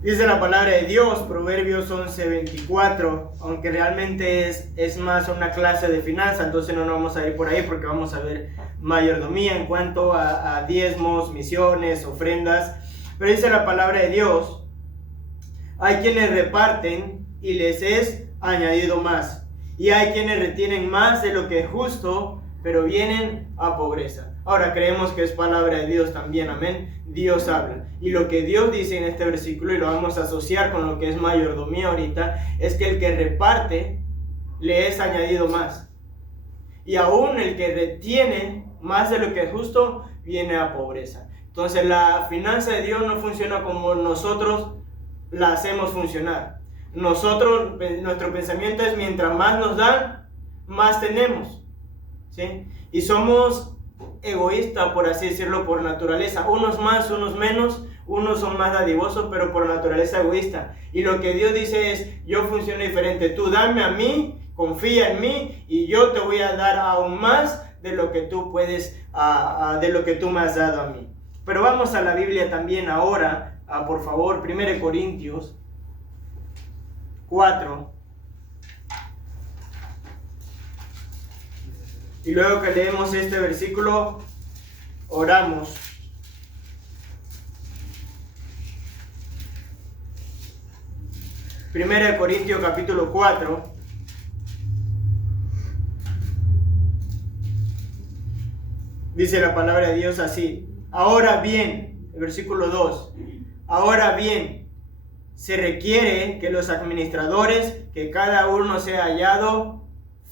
Dice la palabra de Dios, Proverbios 11:24, aunque realmente es más una clase de finanzas, entonces no nos vamos a ir por ahí porque vamos a ver mayordomía en cuanto a diezmos, misiones, ofrendas. Pero dice la palabra de Dios, hay quienes reparten y les es añadido más, y hay quienes retienen más de lo que es justo, pero vienen a pobreza. Ahora creemos que es palabra de Dios también, amén. Dios habla. Y lo que Dios dice en este versículo, y lo vamos a asociar con lo que es mayordomía ahorita, es que el que reparte le es añadido más. Y aún el que retiene más de lo que es justo, viene a pobreza. Entonces la finanza de Dios no funciona como nosotros la hacemos funcionar. Nuestro pensamiento es mientras más nos dan, más tenemos, ¿sí? Y somos egoístas, por así decirlo, por naturaleza. Unos más, unos menos, unos son más dadivosos, pero por naturaleza egoísta. Y lo que Dios dice es, yo funciono diferente. Tú dame a mí, confía en mí, y yo te voy a dar aún más de lo que tú puedes, de lo que tú me has dado a mí. Pero vamos a la Biblia también ahora. Por favor, 1 Corintios 4. Y luego que leemos este versículo, oramos. 1 Corintios capítulo 4. Dice la palabra de Dios así. Ahora bien, el versículo 2. Ahora bien, se requiere que los administradores, que cada uno sea hallado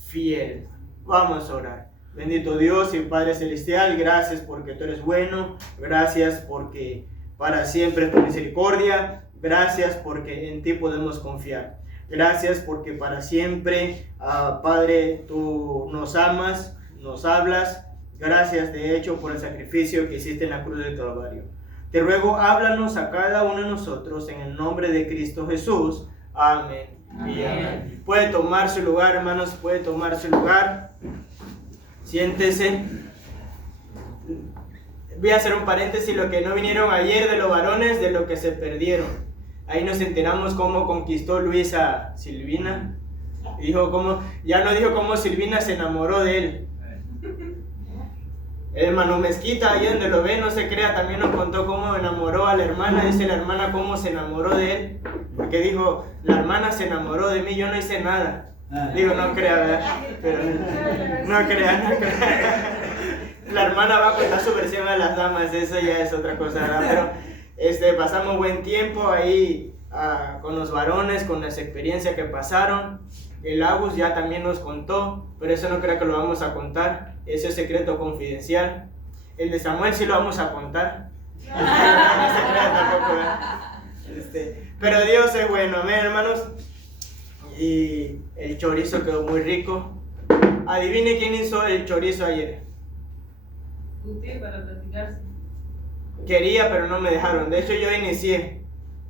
fiel. Vamos a orar. Bendito Dios y Padre Celestial, gracias porque tú eres bueno, gracias porque para siempre es tu misericordia, gracias porque en ti podemos confiar. Gracias porque para siempre, Padre, tú nos amas, nos hablas. Gracias de hecho por el sacrificio que hiciste en la cruz del Calvario. Te ruego, háblanos a cada uno de nosotros en el nombre de Cristo Jesús. Amén. Y amén. Puede tomar su lugar, hermanos, puede tomar su lugar. Siéntese. Voy a hacer un paréntesis, lo que no vinieron ayer de los varones, de lo que se perdieron. Ahí nos enteramos cómo conquistó Luis a Silvina. Ya no dijo cómo Silvina se enamoró de él. El hermano Mezquita, ahí donde lo ve, no se crea, también nos contó cómo enamoró a la hermana. Dice la hermana cómo se enamoró de él, porque dijo, la hermana se enamoró de mí, yo no hice nada. Digo, no crea, ¿verdad? Pero no crea. La hermana va a contar su versión a las damas, eso ya es otra cosa, ¿verdad? Pero pasamos buen tiempo ahí con los varones, con las experiencias que pasaron. El Agus ya también nos contó, pero eso no creo que lo vamos a contar. Ese es secreto confidencial. El de Samuel sí lo vamos a contar. No se crea tampoco, ¿verdad? Pero Dios es bueno, amén, hermanos. Y el chorizo quedó muy rico. Adivine quién hizo el chorizo ayer. Usted para platicarse. Quería, pero no me dejaron. De hecho, yo inicié.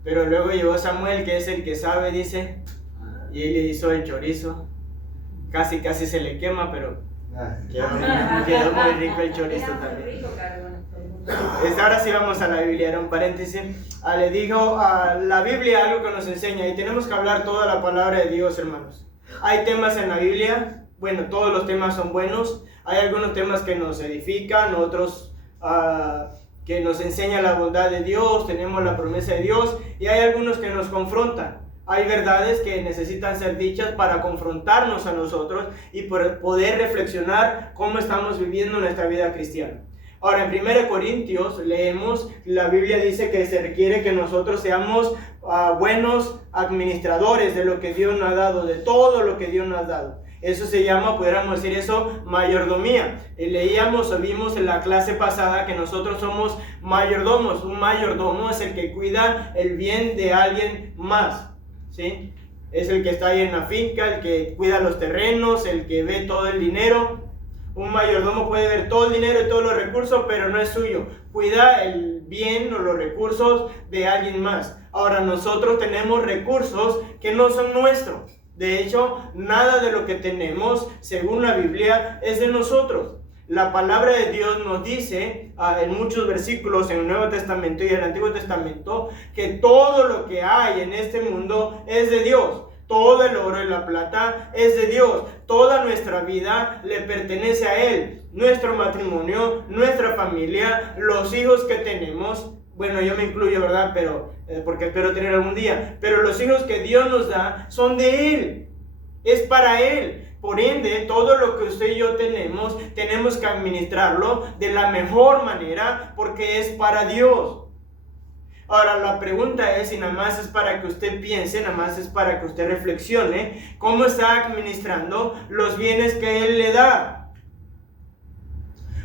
Pero luego llegó Samuel, que es el que sabe, dice. Y él hizo el chorizo. Casi se le quema, pero quedó muy rico el chorizo también. Ahora sí vamos a la Biblia, era un paréntesis. Le digo, la Biblia algo que nos enseña, y tenemos que hablar toda la palabra de Dios, hermanos. Hay temas en la Biblia, bueno, todos los temas son buenos. Hay algunos temas que nos edifican, otros que nos enseñan la bondad de Dios, tenemos la promesa de Dios, y hay algunos que nos confrontan. Hay verdades que necesitan ser dichas para confrontarnos a nosotros y poder reflexionar cómo estamos viviendo nuestra vida cristiana. Ahora, en 1 Corintios leemos, la Biblia dice que se requiere que nosotros seamos buenos administradores de lo que Dios nos ha dado, de todo lo que Dios nos ha dado. Eso se llama, pudiéramos decir eso, mayordomía. Leíamos o vimos en la clase pasada que nosotros somos mayordomos. Un mayordomo es el que cuida el bien de alguien más, ¿sí? Es el que está ahí en la finca, el que cuida los terrenos, el que ve todo el dinero. Un mayordomo puede ver todo el dinero y todos los recursos, pero no es suyo. Cuida el bien o los recursos de alguien más. Ahora, nosotros tenemos recursos que no son nuestros. De hecho, nada de lo que tenemos, según la Biblia, es de nosotros. La palabra de Dios nos dice en muchos versículos en el Nuevo Testamento y el Antiguo Testamento que todo lo que hay en este mundo es de Dios. Todo el oro y la plata es de Dios. Toda nuestra vida le pertenece a Él. Nuestro matrimonio, nuestra familia, los hijos que tenemos. Bueno, yo me incluyo, ¿verdad? Pero porque espero tener algún día. Pero los hijos que Dios nos da son de Él. Es para Él. Por ende, todo lo que usted y yo tenemos que administrarlo de la mejor manera porque es para Dios. Ahora, la pregunta es, y nada más es para que usted piense, nada más es para que usted reflexione, ¿cómo está administrando los bienes que Él le da?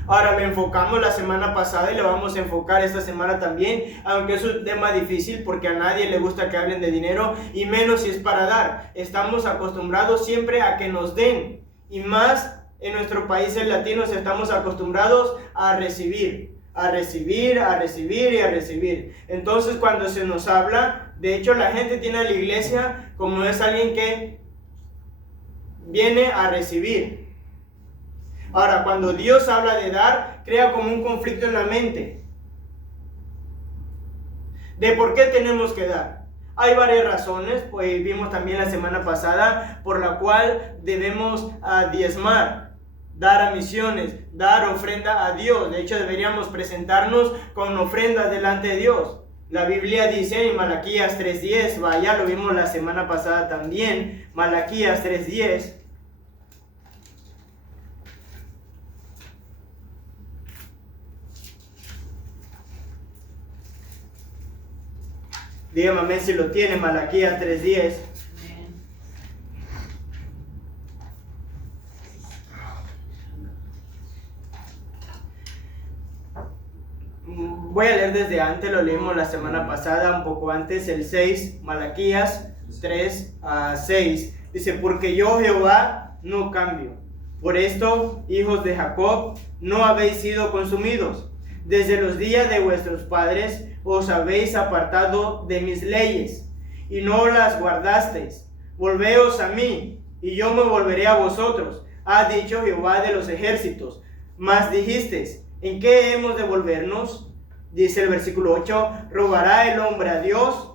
Ahora, lo enfocamos la semana pasada y lo vamos a enfocar esta semana también, aunque es un tema difícil porque a nadie le gusta que hablen de dinero y menos si es para dar. Estamos acostumbrados siempre a que nos den y más en nuestros países latinos estamos acostumbrados a recibir. A recibir y a recibir. Entonces cuando se nos habla, de hecho la gente tiene a la iglesia como es alguien que viene a recibir. Ahora, cuando Dios habla de dar, crea como un conflicto en la mente. ¿De por qué tenemos que dar? Hay varias razones, pues vimos también la semana pasada, por la cual debemos diezmar. Dar a misiones, dar ofrenda a Dios. De hecho, deberíamos presentarnos con ofrendas delante de Dios. La Biblia dice en Malaquías 3:10, vaya, lo vimos la semana pasada también, Malaquías 3:10. Dígame amén si lo tiene, Malaquías 3:10. Voy a leer desde antes, lo leímos la semana pasada, un poco antes, el 6, Malaquías 3:6. Dice, porque yo Jehová no cambio. Por esto, hijos de Jacob, no habéis sido consumidos. Desde los días de vuestros padres os habéis apartado de mis leyes y no las guardasteis. Volveos a mí y yo me volveré a vosotros, ha dicho Jehová de los ejércitos. Mas dijisteis, ¿en qué hemos de volvernos? Dice el versículo 8, ¿robará el hombre a Dios?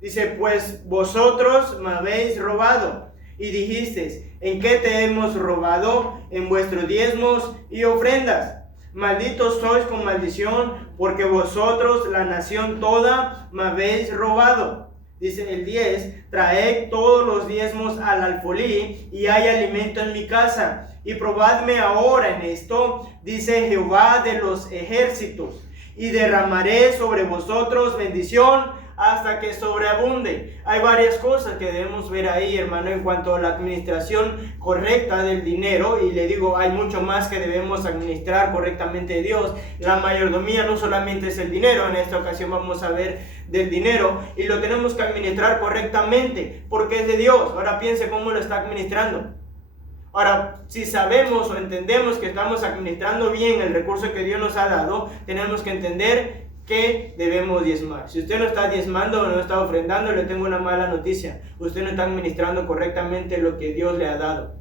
Dice, pues vosotros me habéis robado. Y dijisteis, ¿en qué te hemos robado? En vuestros diezmos y ofrendas. Malditos sois con maldición, porque vosotros, la nación toda, me habéis robado. Dice el 10, traed todos los diezmos al alfolí, y hay alimento en mi casa. Y probadme ahora en esto, dice Jehová de los ejércitos, y derramaré sobre vosotros bendición hasta que sobreabunde. Hay varias cosas que debemos ver ahí, hermano, en cuanto a la administración correcta del dinero. Y le digo, hay mucho más que debemos administrar correctamente de Dios. La mayordomía no solamente es el dinero, en esta ocasión vamos a ver del dinero. Y lo tenemos que administrar correctamente, porque es de Dios. Ahora piense cómo lo está administrando. Ahora, si sabemos o entendemos que estamos administrando bien el recurso que Dios nos ha dado, tenemos que entender que debemos diezmar. Si usted no está diezmando o no está ofrendando, le tengo una mala noticia. Usted no está administrando correctamente lo que Dios le ha dado.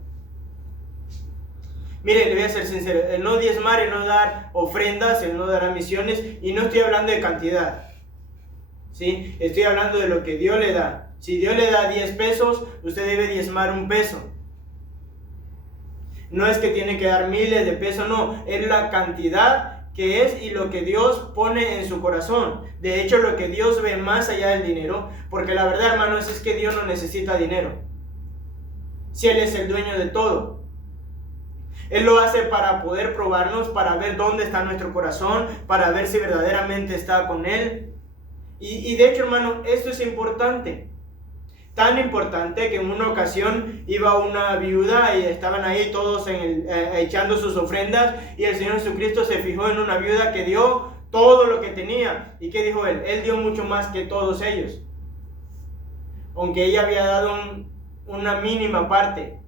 Mire, le voy a ser sincero, el no diezmar, el no dar ofrendas, el no dar misiones, y no estoy hablando de cantidad, ¿sí? Estoy hablando de lo que Dios le da. Si Dios le da 10 pesos, usted debe diezmar 1 peso. No es que tiene que dar miles de pesos, no, es la cantidad que es y lo que Dios pone en su corazón. De hecho, lo que Dios ve más allá del dinero, porque la verdad, hermanos, es que Dios no necesita dinero. Si Él es el dueño de todo. Él lo hace para poder probarnos, para ver dónde está nuestro corazón, para ver si verdaderamente está con Él. Y de hecho, hermano, esto es importante. Tan importante que en una ocasión iba una viuda y estaban ahí todos echando sus ofrendas, y el Señor Jesucristo se fijó en una viuda que dio todo lo que tenía. ¿Y qué dijo Él? Él dio mucho más que todos ellos. Aunque ella había dado una mínima parte,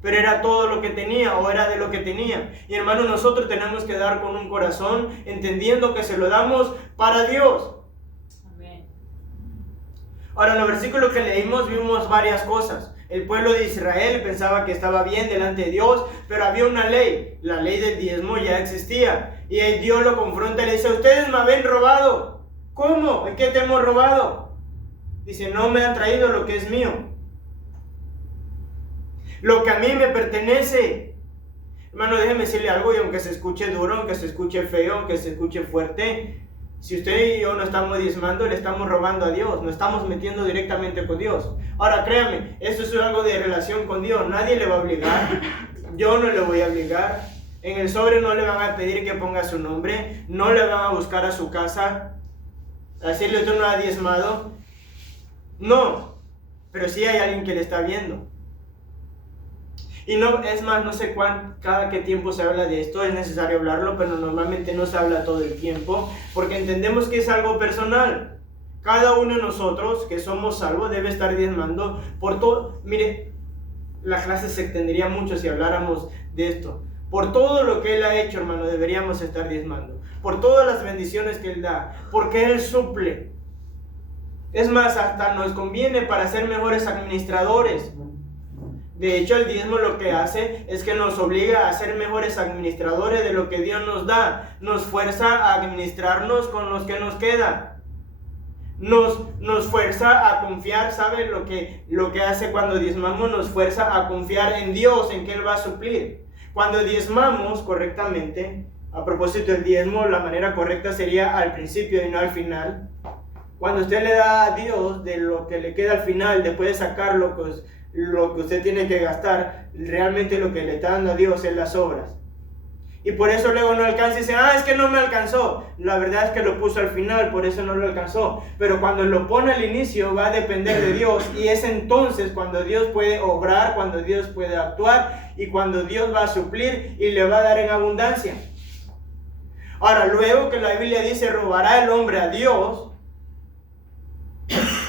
pero era todo lo que tenía, o era de lo que tenía. Y hermano, nosotros tenemos que dar con un corazón, entendiendo que se lo damos para Dios. Ahora, en los versículos que leímos vimos varias cosas. El pueblo de Israel pensaba que estaba bien delante de Dios, pero había una ley. La ley del diezmo ya existía. Y Dios lo confronta y le dice, ustedes me habían robado. ¿Cómo? ¿En qué te hemos robado? Dice, no me han traído lo que es mío. Lo que a mí me pertenece. Hermano, déjeme decirle algo, y aunque se escuche duro, aunque se escuche feo, aunque se escuche fuerte, si usted y yo no estamos diezmando, le estamos robando a Dios, nos estamos metiendo directamente con Dios. Ahora créame, esto es algo de relación con Dios, nadie le va a obligar, yo no le voy a obligar, en el sobre no le van a pedir que ponga su nombre, no le van a buscar a su casa, a decirle tú no has diezmado, no, pero sí hay alguien que le está viendo. Y no, es más, no sé cada qué tiempo se habla de esto, es necesario hablarlo, pero normalmente no se habla todo el tiempo, porque entendemos que es algo personal. Cada uno de nosotros que somos salvos debe estar diezmando por todo. Mire, la clase se extendería mucho si habláramos de esto. Por todo lo que Él ha hecho, hermano, deberíamos estar diezmando. Por todas las bendiciones que Él da, porque Él suple. Es más, hasta nos conviene para ser mejores administradores. De hecho, el diezmo lo que hace es que nos obliga a ser mejores administradores de lo que Dios nos da. Nos fuerza a administrarnos con los que nos queda. Nos fuerza a confiar, ¿sabe? Lo que hace cuando diezmamos nos fuerza a confiar en Dios, en que Él va a suplir. Cuando diezmamos correctamente, a propósito del diezmo, la manera correcta sería al principio y no al final. Cuando usted le da a Dios de lo que le queda al final, después de sacar lo que usted tiene que gastar, realmente lo que le está dando a Dios es las obras. Y por eso luego no alcanza y dice, es que no me alcanzó. La verdad es que lo puso al final, por eso no lo alcanzó. Pero cuando lo pone al inicio va a depender de Dios. Y es entonces cuando Dios puede obrar, cuando Dios puede actuar y cuando Dios va a suplir y le va a dar en abundancia. Ahora, luego que la Biblia dice, robará el hombre a Dios,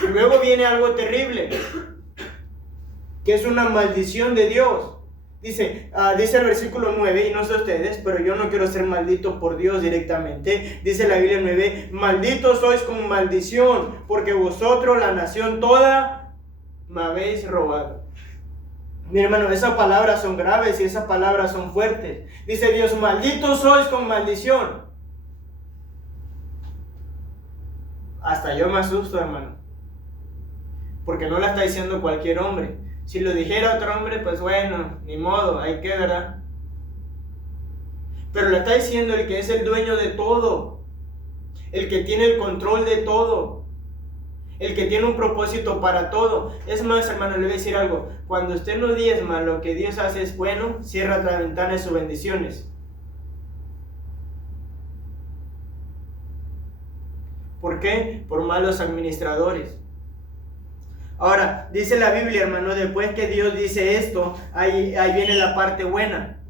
luego viene algo terrible, que es una maldición de Dios. Dice el versículo 9, y no sé ustedes, pero yo no quiero ser maldito por Dios directamente. Dice la Biblia 9, malditos sois con maldición, porque vosotros, la nación toda, me habéis robado. Mi hermano, esas palabras son graves y esas palabras son fuertes. Dice Dios, malditos sois con maldición. Hasta yo me asusto, hermano, porque no la está diciendo cualquier hombre. Si lo dijera otro hombre, pues bueno, ni modo, hay que, ¿verdad? Pero lo está diciendo el que es el dueño de todo, el que tiene el control de todo, el que tiene un propósito para todo. Es más, hermano, le voy a decir algo. Cuando usted no diezma, lo que Dios hace es bueno, cierra la ventana de sus bendiciones. ¿Por qué? Por malos administradores. Ahora, dice la Biblia, hermano, después que Dios dice esto, ahí viene la parte buena.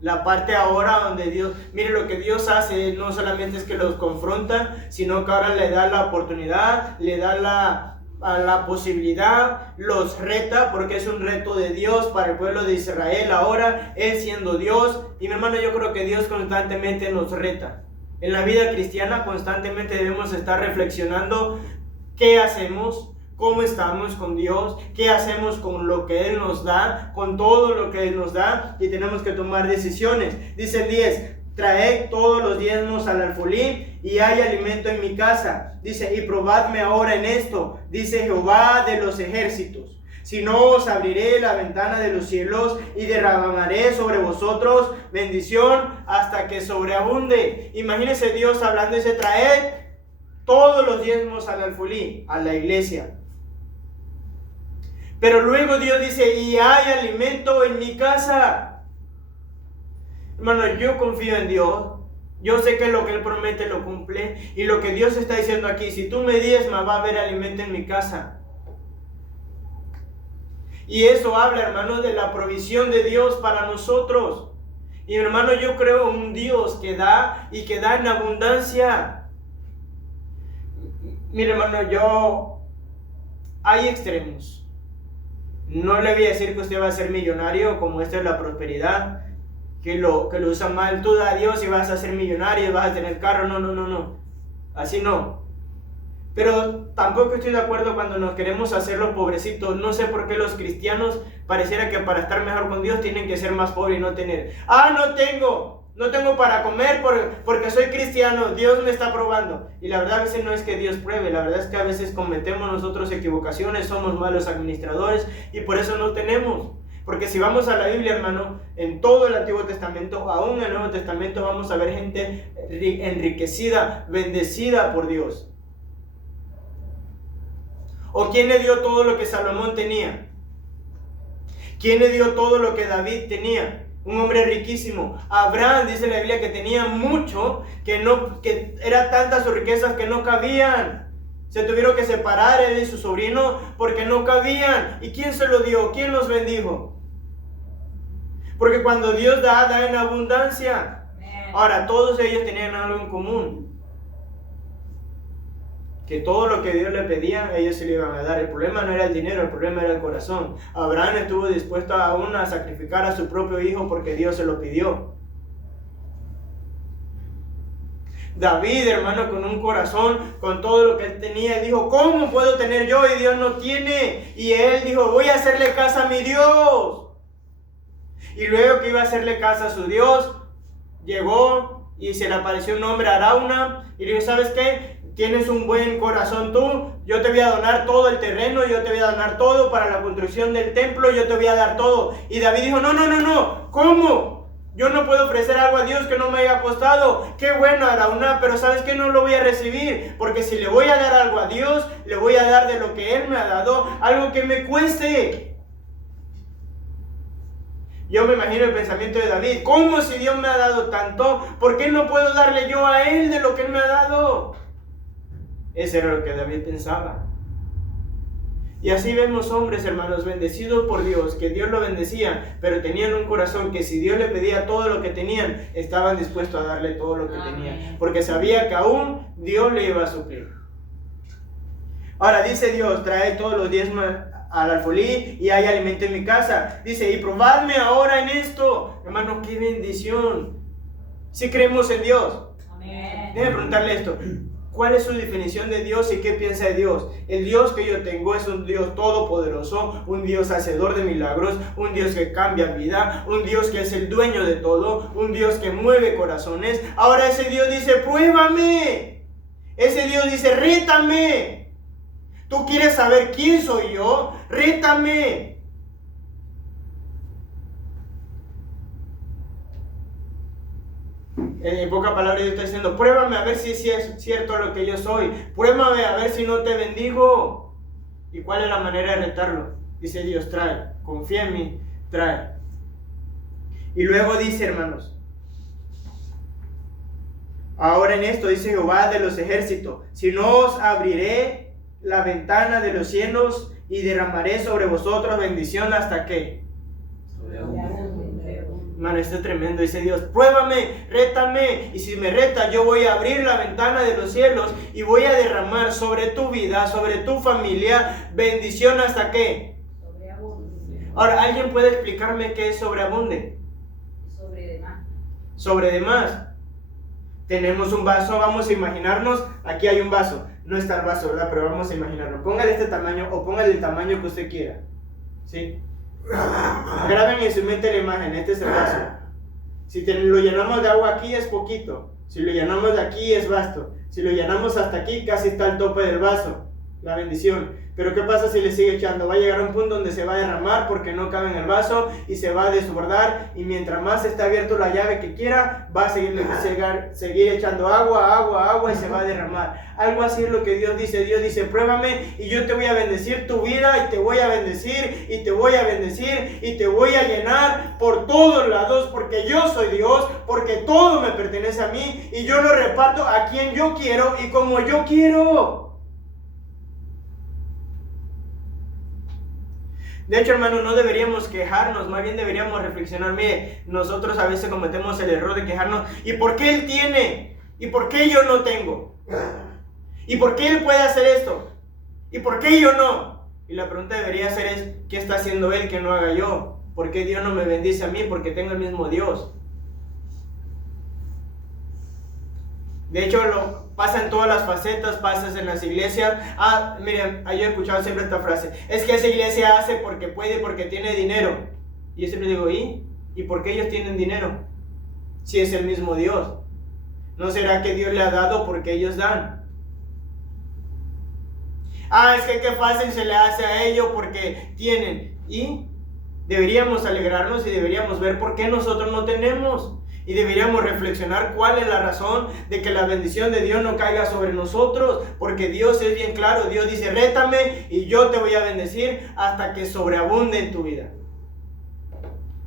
La parte ahora donde Dios, mire lo que Dios hace, no solamente es que los confronta, sino que ahora le da la oportunidad, le da la posibilidad, los reta, porque es un reto de Dios para el pueblo de Israel ahora, Él siendo Dios. Y mi hermano, yo creo que Dios constantemente nos reta. En la vida cristiana constantemente debemos estar reflexionando qué hacemos, cómo estamos con Dios, qué hacemos con lo que Él nos da, con todo lo que Él nos da, y tenemos que tomar decisiones. Dice el 10, traed todos los diezmos al alfolí y hay alimento en mi casa. Dice, y probadme ahora en esto, dice Jehová de los ejércitos. Si no, os abriré la ventana de los cielos y derramaré sobre vosotros bendición hasta que sobreabunde. Imagínese Dios hablando y dice, traed todos los diezmos al alfolí, a la iglesia. Pero luego Dios dice, y hay alimento en mi casa. Hermano, yo confío en Dios. Yo sé que lo que Él promete lo cumple. Y lo que Dios está diciendo aquí, si tú me diezmas, va a haber alimento en mi casa. Y eso habla, hermano, de la provisión de Dios para nosotros. Y hermano, yo creo en un Dios que da y que da en abundancia. Mire, hermano, hay extremos. No le voy a decir que usted va a ser millonario, como esto es la prosperidad, que lo usan mal. Tú da a Dios y vas a ser millonario, vas a tener carro. No. Así no. Pero tampoco estoy de acuerdo cuando nos queremos hacer los pobrecitos. No sé por qué los cristianos pareciera que para estar mejor con Dios tienen que ser más pobres y no tener. No tengo para comer porque soy cristiano, Dios me está probando. Y la verdad a veces no es que Dios pruebe, la verdad es que a veces cometemos nosotros equivocaciones, somos malos administradores y por eso no tenemos. Porque si vamos a la Biblia, hermano, en todo el Antiguo Testamento, aún en el Nuevo Testamento, vamos a ver gente enriquecida, bendecida por Dios. ¿O quién le dio todo lo que Salomón tenía? ¿Quién le dio todo lo que David tenía? Un hombre riquísimo. Abraham, dice la Biblia, que tenía mucho, que era tantas sus riquezas que no cabían. Se tuvieron que separar él y su sobrino porque no cabían. ¿Y quién se lo dio? ¿Quién los bendijo? Porque cuando Dios da en abundancia. Ahora, todos ellos tenían algo en común. Que todo lo que Dios le pedía, ellos se le iban a dar. El problema no era el dinero, el problema era el corazón. Abraham estuvo dispuesto aún a sacrificar a su propio hijo porque Dios se lo pidió. David, hermano, con un corazón, con todo lo que él tenía, él dijo, ¿cómo puedo tener yo y Dios no tiene? Y él dijo, voy a hacerle caso a mi Dios. Y luego que iba a hacerle caso a su Dios, llegó y se le apareció un hombre, Arauna, y le dijo, ¿sabes qué? Tienes un buen corazón tú, yo te voy a donar todo el terreno, yo te voy a donar todo para la construcción del templo, yo te voy a dar todo. Y David dijo, no, ¿cómo? Yo no puedo ofrecer algo a Dios que no me haya costado. Qué bueno, Arauna, pero ¿sabes qué? No lo voy a recibir, porque si le voy a dar algo a Dios, le voy a dar de lo que Él me ha dado, algo que me cueste. Yo me imagino el pensamiento de David, ¿cómo si Dios me ha dado tanto? ¿Por qué no puedo darle yo a Él de lo que Él me ha dado? Ese era lo que David pensaba. Y así vemos hombres, hermanos, bendecidos por Dios, que Dios lo bendecía, pero tenían un corazón que si Dios le pedía todo lo que tenían, estaban dispuestos a darle todo lo que tenían, porque sabía que aún Dios le iba a suplir. Ahora dice Dios, trae todos los diezmos al alfolí y hay alimento en mi casa. Dice, y probadme ahora en esto. Hermano, qué bendición. Si creemos en Dios. Amén. Déjame preguntarle esto. ¿Cuál es su definición de Dios y qué piensa de Dios? El Dios que yo tengo es un Dios todopoderoso, un Dios hacedor de milagros, un Dios que cambia vida, un Dios que es el dueño de todo, un Dios que mueve corazones. Ahora ese Dios dice, pruébame. Ese Dios dice, rétame. ¿Tú quieres saber quién soy yo? Rétame. En pocas palabras Dios está diciendo, pruébame a ver si es cierto lo que yo soy. Pruébame a ver si no te bendigo. ¿Y cuál es la manera de retarlo? Dice Dios, trae, confía en mí, trae. Y luego dice, hermanos, ahora en esto dice Jehová de los ejércitos, si no os abriré la ventana de los cielos y derramaré sobre vosotros bendición hasta que... Hermano, esto es tremendo. Dice Dios, pruébame, rétame. Y si me reta, yo voy a abrir la ventana de los cielos y voy a derramar sobre tu vida, sobre tu familia, bendición hasta que... Ahora, ¿alguien puede explicarme qué es sobreabunde? Sobre demás. Tenemos un vaso, vamos a imaginarnos, aquí hay un vaso. No está el vaso, ¿verdad? Pero vamos a imaginarlo. Póngale este tamaño o póngale el tamaño que usted quiera. ¿Sí? Graben en su mente la imagen, este es el vaso. Si lo llenamos de agua aquí es poquito. Si lo llenamos de aquí es vasto. Si lo llenamos hasta aquí casi está el tope del vaso. La bendición. Pero ¿qué pasa si le sigue echando? Va a llegar a un punto donde se va a derramar porque no cabe en el vaso y se va a desbordar, y mientras más esté abierto la llave que quiera, va a seguir echando agua y se va a derramar. Algo así es lo que Dios dice. Dios dice, pruébame y yo te voy a bendecir tu vida, y te voy a bendecir y te voy a bendecir y te voy a llenar por todos lados, porque yo soy Dios, porque todo me pertenece a mí y yo lo reparto a quien yo quiero y como yo quiero. De hecho, hermano, no deberíamos quejarnos, más bien deberíamos reflexionar. Mire, nosotros a veces cometemos el error de quejarnos. ¿Y por qué Él tiene? ¿Y por qué yo no tengo? ¿Y por qué Él puede hacer esto? ¿Y por qué yo no? Y la pregunta debería ser es, ¿qué está haciendo Él que no haga yo? ¿Por qué Dios no me bendice a mí? Porque tengo el mismo Dios. De hecho, pasa en todas las facetas, pasas en las iglesias. Miren, yo he escuchado siempre esta frase: es que esa iglesia hace porque puede, porque tiene dinero. Y yo siempre digo, ¿y por qué ellos tienen dinero? Si es el mismo Dios. ¿No será que Dios le ha dado porque ellos dan? Es que qué fácil se le hace a ellos porque tienen. Y deberíamos alegrarnos y deberíamos ver por qué nosotros no tenemos. Y deberíamos reflexionar cuál es la razón de que la bendición de Dios no caiga sobre nosotros. Porque Dios es bien claro. Dios dice, rétame y yo te voy a bendecir hasta que sobreabunde en tu vida.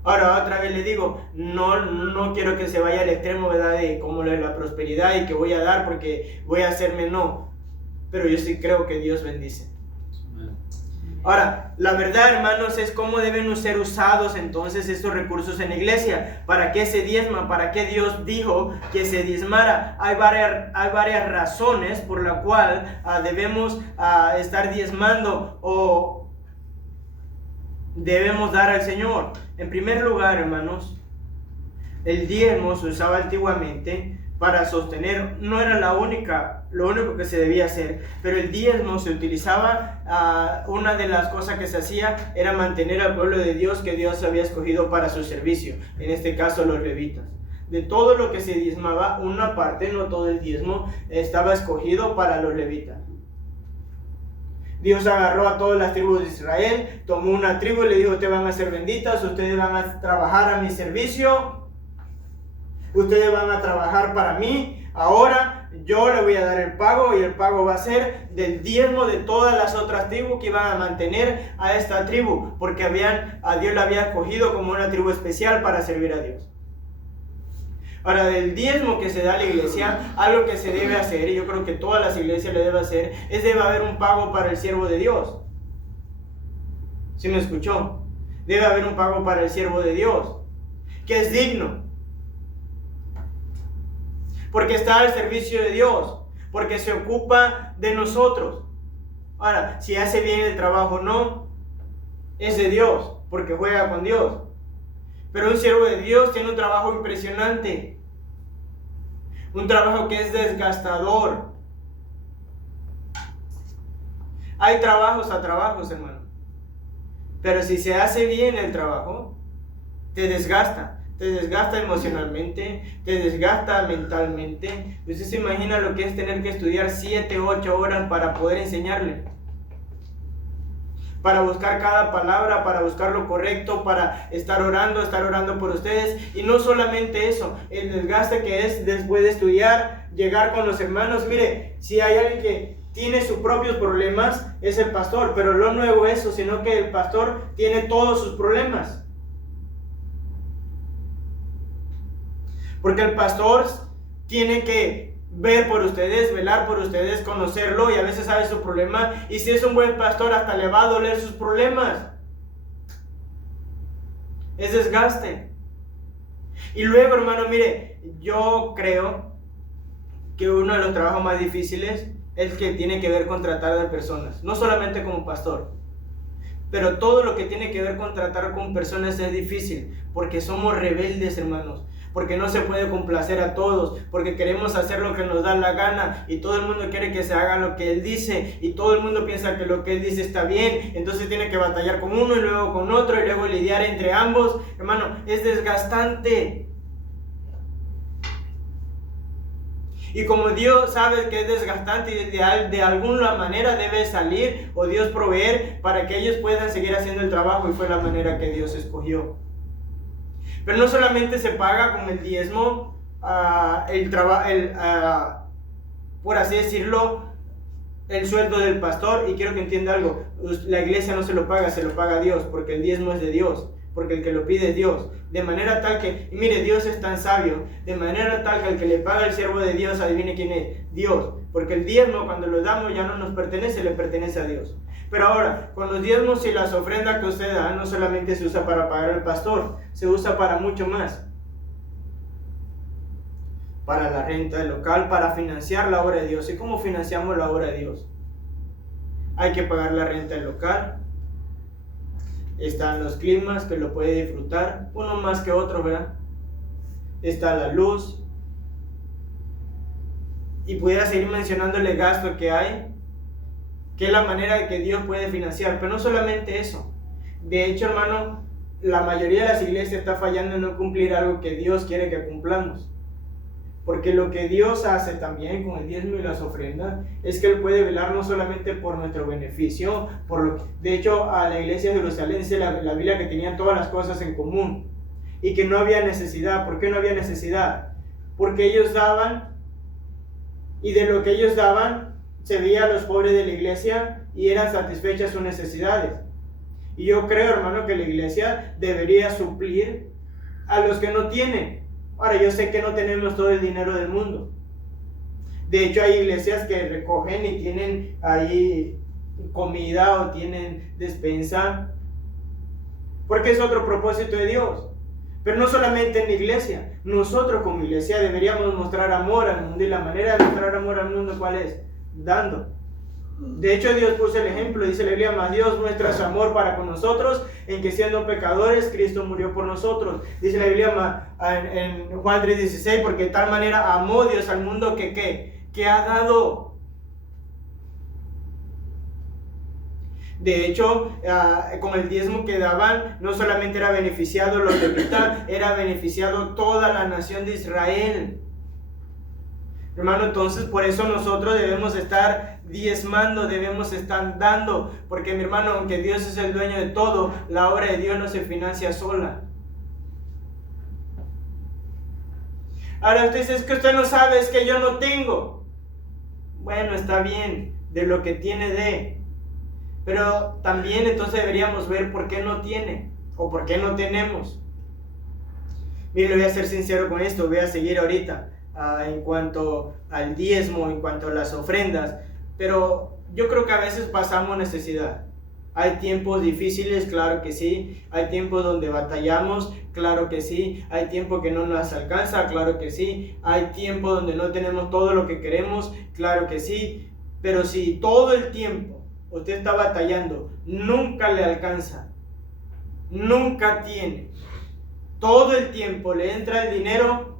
Ahora otra vez le digo, no quiero que se vaya al extremo, ¿verdad? De como la prosperidad y que voy a dar porque voy a hacerme, no. Pero yo sí creo que Dios bendice. Ahora, la verdad, hermanos, es cómo deben ser usados entonces estos recursos en la iglesia. ¿Para qué se diezma? ¿Para qué Dios dijo que se diezmara? Hay varias razones por la cual debemos estar diezmando o debemos dar al Señor. En primer lugar, hermanos, el diezmo se usaba antiguamente para sostener, no era lo único que se debía hacer, pero el diezmo se utilizaba, una de las cosas que se hacía era mantener al pueblo de Dios que Dios había escogido para su servicio, en este caso los levitas. De todo lo que se diezmaba, una parte, no todo el diezmo, estaba escogido para los levitas. Dios agarró a todas las tribus de Israel, tomó una tribu y le dijo, ustedes van a ser benditas, ustedes van a trabajar a mi servicio, ustedes van a trabajar para mí, ahora yo le voy a dar el pago y el pago va a ser del diezmo de todas las otras tribus que iban a mantener a esta tribu, porque a Dios la había escogido como una tribu especial para servir a Dios. Ahora, del diezmo que se da a la iglesia, algo que se debe hacer, y yo creo que todas las iglesias le deben hacer, debe haber un pago para el siervo de Dios. ¿Sí me escuchó? Debe haber un pago para el siervo de Dios, que es digno. Porque está al servicio de Dios, porque se ocupa de nosotros. Ahora, si hace bien el trabajo o no, es de Dios, porque juega con Dios. Pero un siervo de Dios tiene un trabajo impresionante. Un trabajo que es desgastador. Hay trabajos a trabajos, hermano. Pero si se hace bien el trabajo, te desgasta. Te desgasta emocionalmente, te desgasta mentalmente. Usted se imagina lo que es tener que estudiar 7, 8 horas para poder enseñarle. Para buscar cada palabra, para buscar lo correcto, para estar orando por ustedes. Y no solamente eso, el desgaste que es después de estudiar, llegar con los hermanos. Mire, si hay alguien que tiene sus propios problemas, es el pastor. Pero no nuevo eso, sino que el pastor tiene todos sus problemas. Porque el pastor tiene que ver por ustedes, velar por ustedes, conocerlo y a veces sabe su problema. Y si es un buen pastor, hasta le va a doler sus problemas. Es desgaste. Y luego, hermano, mire, yo creo que uno de los trabajos más difíciles es el que tiene que ver con tratar de personas. No solamente como pastor, pero todo lo que tiene que ver con tratar con personas es difícil. Porque somos rebeldes, hermanos. Porque no se puede complacer a todos, porque queremos hacer lo que nos da la gana y todo el mundo quiere que se haga lo que él dice y todo el mundo piensa que lo que él dice está bien, entonces tiene que batallar con uno y luego con otro y luego lidiar entre ambos. Hermano, es desgastante. Y como Dios sabe que es desgastante y de alguna manera debe salir o Dios proveer para que ellos puedan seguir haciendo el trabajo, y fue la manera que Dios escogió. Pero no solamente se paga con el diezmo, por así decirlo, el sueldo del pastor. Y quiero que entienda algo, la iglesia no se lo paga, se lo paga a Dios, porque el diezmo es de Dios, porque el que lo pide es Dios. De manera tal que, mire, Dios es tan sabio, de manera tal que el que le paga el siervo de Dios, adivine quién es, Dios. Porque el diezmo, cuando lo damos, ya no nos pertenece, le pertenece a Dios. Pero ahora, con los diezmos y las ofrendas que usted da, no solamente se usa para pagar al pastor, se usa para mucho más. Para la renta del local, para financiar la obra de Dios. ¿Y cómo financiamos la obra de Dios? Hay que pagar la renta del local. Están los climas que lo puede disfrutar, uno más que otro, ¿verdad? Está la luz. Y pudiera seguir mencionándole el gasto que hay, que es la manera de que Dios puede financiar. Pero no solamente eso. De hecho, hermano, la mayoría de las iglesias está fallando en no cumplir algo que Dios quiere que cumplamos. Porque lo que Dios hace también con el diezmo y las ofrendas es que Él puede velar no solamente por nuestro beneficio, de hecho a la iglesia de Jerusalén dice la Biblia que tenían todas las cosas en común y que no había necesidad. ¿Por qué no había necesidad? Porque ellos daban, y de lo que ellos daban se veía a los pobres de la iglesia y eran satisfechas sus necesidades. Y yo creo, hermano, que la iglesia debería suplir a los que no tienen. Ahora, yo sé que no tenemos todo el dinero del mundo. De hecho, hay iglesias que recogen y tienen ahí comida o tienen despensa, porque es otro propósito de Dios. Pero no solamente en la iglesia, nosotros como iglesia deberíamos mostrar amor al mundo, y la manera de mostrar amor al mundo, ¿cuál es? Dando. De hecho, Dios puso el ejemplo, dice la Biblia, mas Dios muestra su amor para con nosotros, en que siendo pecadores, Cristo murió por nosotros. Dice la Biblia en Juan 3:16, porque de tal manera amó Dios al mundo que ha dado. De hecho, con el diezmo que daban, no solamente era beneficiado los levitas, era beneficiado toda la nación de Israel. Hermano, entonces por eso nosotros debemos estar diezmando, debemos estar dando, porque mi hermano, aunque Dios es el dueño de todo, la obra de Dios no se financia sola. Ahora usted dice, es que usted no sabe, es que yo no tengo. Bueno, está bien, de lo que tiene pero también entonces deberíamos ver por qué no tiene, o por qué no tenemos. Mire, le voy a ser sincero con esto, voy a seguir ahorita en cuanto al diezmo, en cuanto a las ofrendas, pero yo creo que a veces pasamos necesidad. Hay tiempos difíciles, claro que sí. Hay tiempos donde batallamos, claro que sí. Hay tiempos que no nos alcanza, claro que sí. Hay tiempos donde no tenemos todo lo que queremos, claro que sí. Pero si todo el tiempo usted está batallando, nunca le alcanza, nunca tiene, todo el tiempo le entra el dinero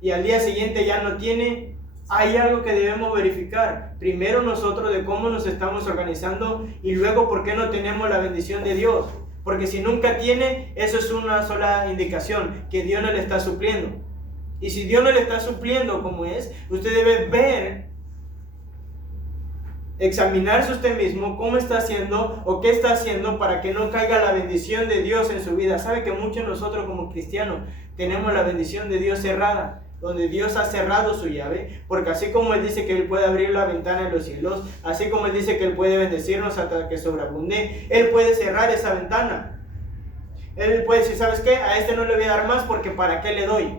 y al día siguiente ya no tiene, hay algo que debemos verificar. Primero nosotros de cómo nos estamos organizando, y luego por qué no tenemos la bendición de Dios. Porque si nunca tiene, eso es una sola indicación, que Dios no le está supliendo. Y si Dios no le está supliendo como es, usted debe ver, examinarse usted mismo cómo está haciendo o qué está haciendo para que no caiga la bendición de Dios en su vida. Sabe que muchos de nosotros como cristianos tenemos la bendición de Dios cerrada, donde Dios ha cerrado su llave, porque así como Él dice que Él puede abrir la ventana de los cielos, así como Él dice que Él puede bendecirnos hasta que sobreabunde, Él puede cerrar esa ventana. Él puede decir, ¿sabes qué? A este no le voy a dar más, porque ¿para qué le doy?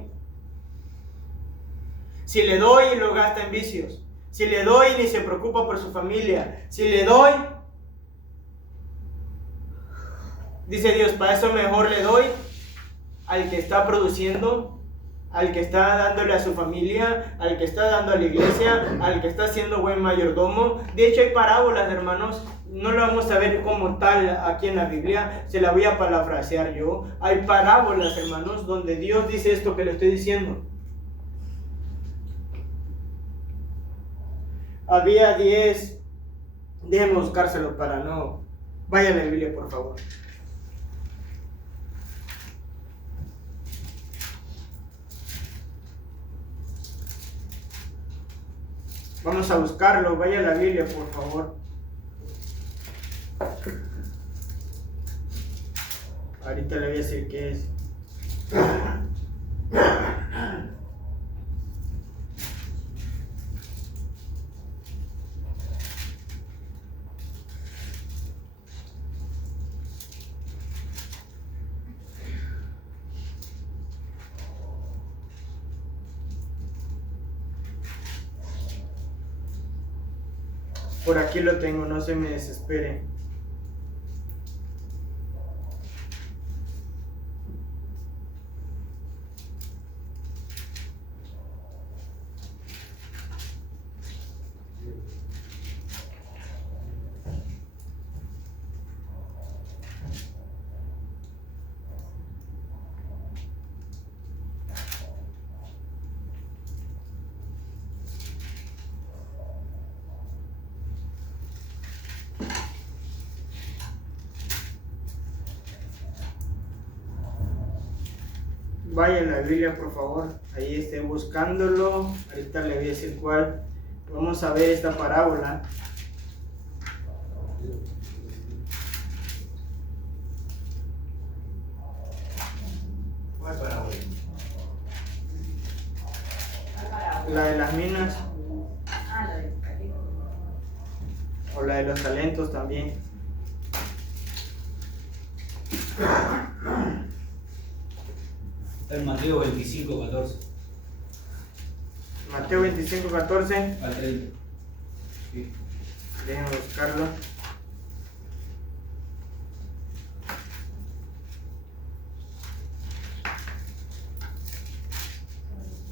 Si le doy y lo gasta en vicios, si le doy ni se preocupa por su familia, si le doy, dice Dios, para eso mejor le doy al que está produciendo, al que está dándole a su familia, al que está dando a la iglesia, al que está siendo buen mayordomo. De hecho hay parábolas, hermanos, no lo vamos a ver como tal aquí en la Biblia, se la voy a parafrasear yo. Hay parábolas, hermanos, donde Dios dice esto que le estoy diciendo. Había 10, déjenme buscárselo para no, vayan a la Biblia por favor. Vamos a buscarlo, vaya a la Biblia por favor. Ahorita le voy a decir qué es. Por aquí lo tengo, no se me desespere. vaya a la Biblia, por favor. Ahí esté buscándolo. Ahorita le voy a decir cuál. Vamos a ver esta parábola. ¿Cuál parábola? La de las minas Ah, la de o la de los talentos también. Está en Mateo 25, 14 Mateo 25, 14. al 30. Sí. Déjenme buscarlo.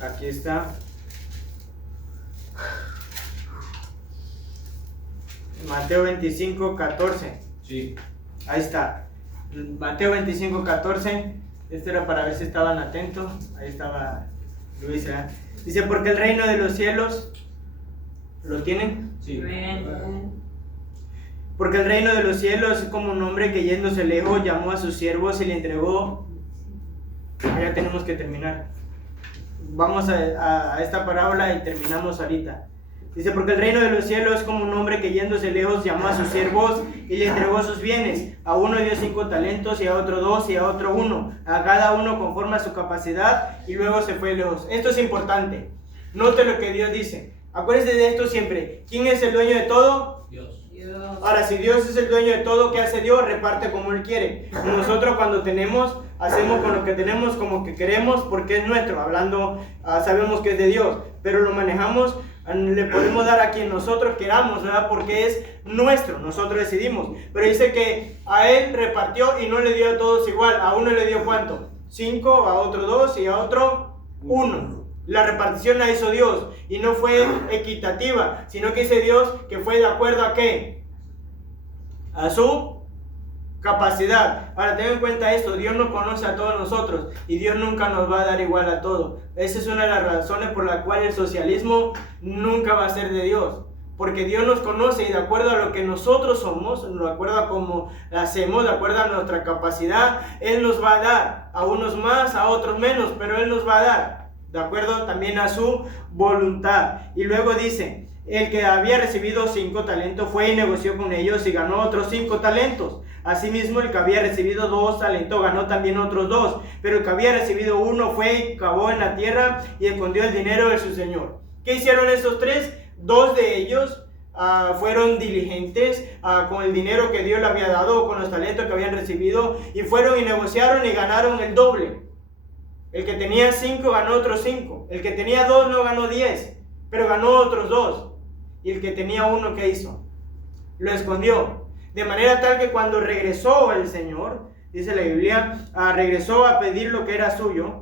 Aquí está. Mateo 25, 14. Sí. Ahí está. Mateo 25, 14. Este era para ver si estaban atentos. Ahí estaba Luis. Dice, porque el reino de los cielos, ¿lo tienen? Sí. Porque el reino de los cielos es como un hombre que yéndose lejos llamó a sus siervos y le entregó. Ya tenemos que terminar. Vamos a esta parábola y terminamos ahorita. Dice, porque el reino de los cielos es como un hombre que yéndose lejos llamó a sus siervos y le entregó sus bienes. A uno dio 5 talentos y a otro 2 y a otro 1. A cada uno conforme a su capacidad y luego se fue lejos. Esto es importante. Note lo que Dios dice. Acuérdense de esto siempre. ¿Quién es el dueño de todo? Dios. Ahora, si Dios es el dueño de todo, ¿qué hace Dios? Reparte como Él quiere. Nosotros cuando tenemos, hacemos con lo que tenemos como que queremos porque es nuestro. Hablando, sabemos que es de Dios, pero lo manejamos, le podemos dar a quien nosotros queramos, ¿verdad? Porque es nuestro, nosotros decidimos. Pero dice que a Él repartió y no le dio a todos igual. A uno le dio ¿cuánto? 5, a otro 2 y a otro 1. La repartición la hizo Dios y no fue equitativa, sino que dice Dios que fue de acuerdo a ¿qué? A su capacidad. Ahora ten en cuenta esto, Dios nos conoce a todos nosotros y Dios nunca nos va a dar igual a todo. Esa es una de las razones por la cual el socialismo nunca va a ser de Dios. Porque Dios nos conoce y de acuerdo a lo que nosotros somos, de acuerdo a cómo hacemos, de acuerdo a nuestra capacidad, Él nos va a dar. A unos más, a otros menos, pero Él nos va a dar. De acuerdo también a su voluntad. Y luego dice, el que había recibido 5 talentos fue y negoció con ellos y ganó otros 5 talentos. Asimismo, el que había recibido 2 talentos ganó también otros 2. Pero el que había recibido 1 fue y cavó en la tierra y escondió el dinero de su señor. ¿Qué hicieron esos 3? 2 de ellos fueron diligentes con el dinero que Dios le había dado, con los talentos que habían recibido, y fueron y negociaron y ganaron el doble. El que tenía 5 ganó otros 5. El que tenía 2 no ganó 10, pero ganó otros 2. Y el que tenía 1, ¿qué hizo? Lo escondió. De manera tal que cuando regresó el Señor, dice la Biblia, regresó a pedir lo que era suyo.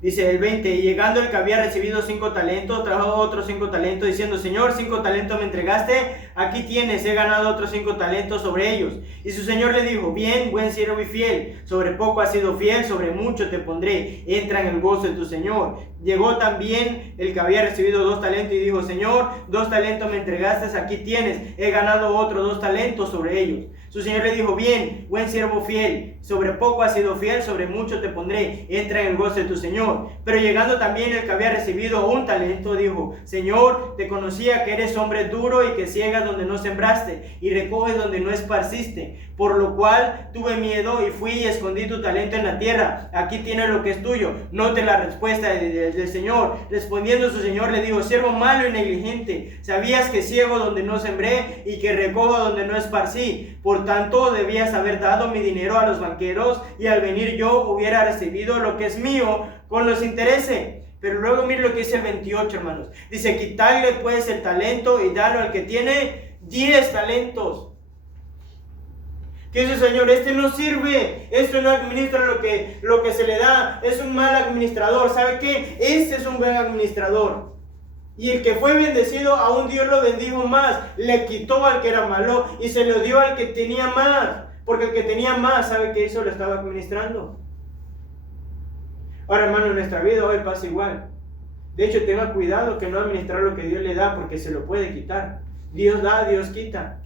Dice el 20, y llegando el que había recibido 5 talentos, trajo otros 5 talentos, diciendo, Señor, 5 talentos me entregaste, aquí tienes, he ganado otros 5 talentos sobre ellos. Y su Señor le dijo, bien, buen siervo y fiel, sobre poco has sido fiel, sobre mucho te pondré, entra en el gozo de tu Señor. Llegó también el que había recibido 2 talentos y dijo, Señor, 2 talentos me entregaste, aquí tienes, he ganado otros 2 talentos sobre ellos. Su Señor le dijo, bien, buen siervo fiel, sobre poco has sido fiel, sobre mucho te pondré, entra en el gozo de tu Señor. Pero llegando también el que había recibido 1 talento, dijo, Señor, te conocía que eres hombre duro y que ciegas donde no sembraste y recoges donde no esparciste, por lo cual tuve miedo y fui y escondí tu talento en la tierra, aquí tienes lo que es tuyo. Note la respuesta del Señor. Respondiendo su Señor le dijo, siervo malo y negligente, sabías que ciego donde no sembré y que recojo donde no esparcí, por tanto debías haber dado mi dinero a los banqueros y al venir yo hubiera recibido lo que es mío con los intereses. Pero luego mire lo que dice el 28, hermanos. Dice, quitarle pues el talento y darlo al que tiene 10 talentos. ¿Qué dice el Señor? Este no sirve, este no administra lo que se le da, es un mal administrador. ¿Sabe qué? Este es un buen administrador. Y el que fue bendecido, aún Dios lo bendijo más, le quitó al que era malo y se lo dio al que tenía más, porque el que tenía más, ¿sabe qué hizo? Lo estaba administrando. Ahora, hermano, en nuestra vida hoy pasa igual. De hecho, tenga cuidado que no administrar lo que Dios le da, porque se lo puede quitar. Dios da, Dios quita.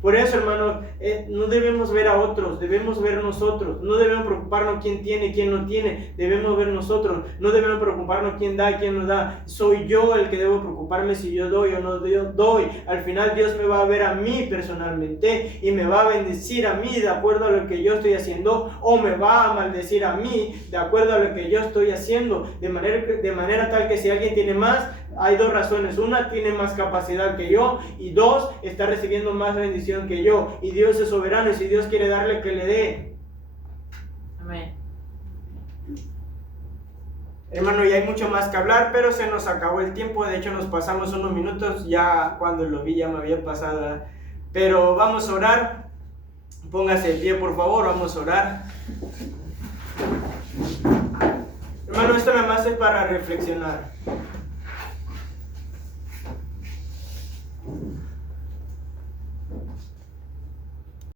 Por eso, hermano, no debemos ver a otros, debemos ver nosotros. No debemos preocuparnos quién tiene, quién no tiene. Debemos ver nosotros. No debemos preocuparnos quién da, quién no da. Soy yo el que debo preocuparme si yo doy o no doy. Al final Dios me va a ver a mí personalmente y me va a bendecir a mí de acuerdo a lo que yo estoy haciendo, o me va a maldecir a mí de acuerdo a lo que yo estoy haciendo. De manera tal que si alguien tiene más, hay dos razones: una, tiene más capacidad que yo, y dos, está recibiendo más bendición que yo, y Dios es soberano, y si Dios quiere darle, que le dé. Amén. Hermano, ya hay mucho más que hablar, pero se nos acabó el tiempo. De hecho, nos pasamos unos minutos, ya cuando lo vi ya me había pasado, ¿verdad? Pero vamos a orar. Póngase de pie, por favor, vamos a orar. Hermano, esto nada más es para reflexionar.